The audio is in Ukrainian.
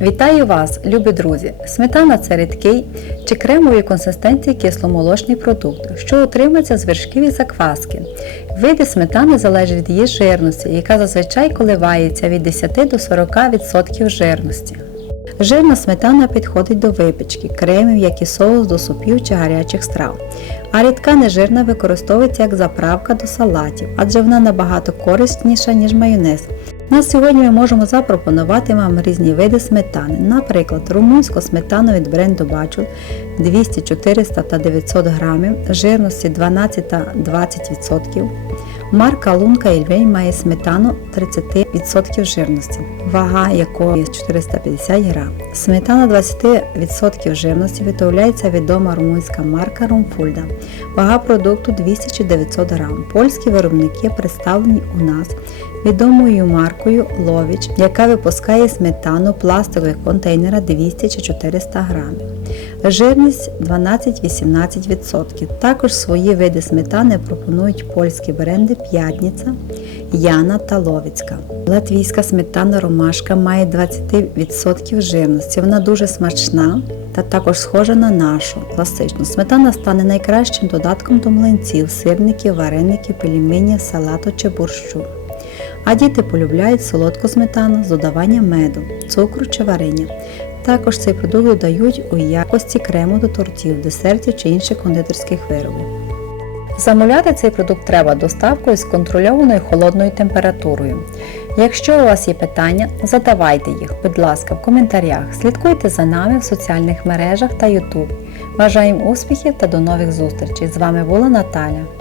Вітаю вас, любі друзі! Сметана це рідкий чи кремової консистенції кисломолочний продукт, що утримується з вершків і закваски. Види сметани залежать від її жирності, яка зазвичай коливається від 10 до 40% жирності. Жирна сметана підходить до випічки, кремів, як і соус до супів чи гарячих страв. А рідка нежирна використовується як заправка до салатів, адже вона набагато корисніша, ніж майонез. На сьогодні ми можемо запропонувати вам різні види сметани. Наприклад, румунську сметану від бренду Бачу 200, 400 та 900 грамів, жирності 12 та 20%. Марка Лунка Ільвей має сметану 30% жирності, вага якої 450 грам. Сметана 20% жирності виготовляється відома румунська марка Румфульда. Вага продукту 200 чи 900 грам. Польські виробники представлені у нас відомою маркою Ловіч, яка випускає сметану пластикових контейнерах 200 чи 400 грамів. Жирність 12-18%. Також свої види сметани пропонують польські бренди П'ятниця, Яна та Ловіцька. Латвійська сметана ромашка має 20% жирності. Вона дуже смачна та також схожа на нашу класичну. Сметана стане найкращим додатком до млинців, сирників, вареників, пельменів, салату чи борщу. А діти полюбляють солодку сметану з додаванням меду, цукру чи варення. Також цей продукт додають у якості крему до тортів, десертів чи інших кондитерських виробів. Замовляти цей продукт треба доставкою з контрольованою холодною температурою. Якщо у вас є питання, задавайте їх, будь ласка, в коментарях. Слідкуйте за нами в соціальних мережах та YouTube. Бажаємо успіхів та до нових зустрічей! З вами була Наталя.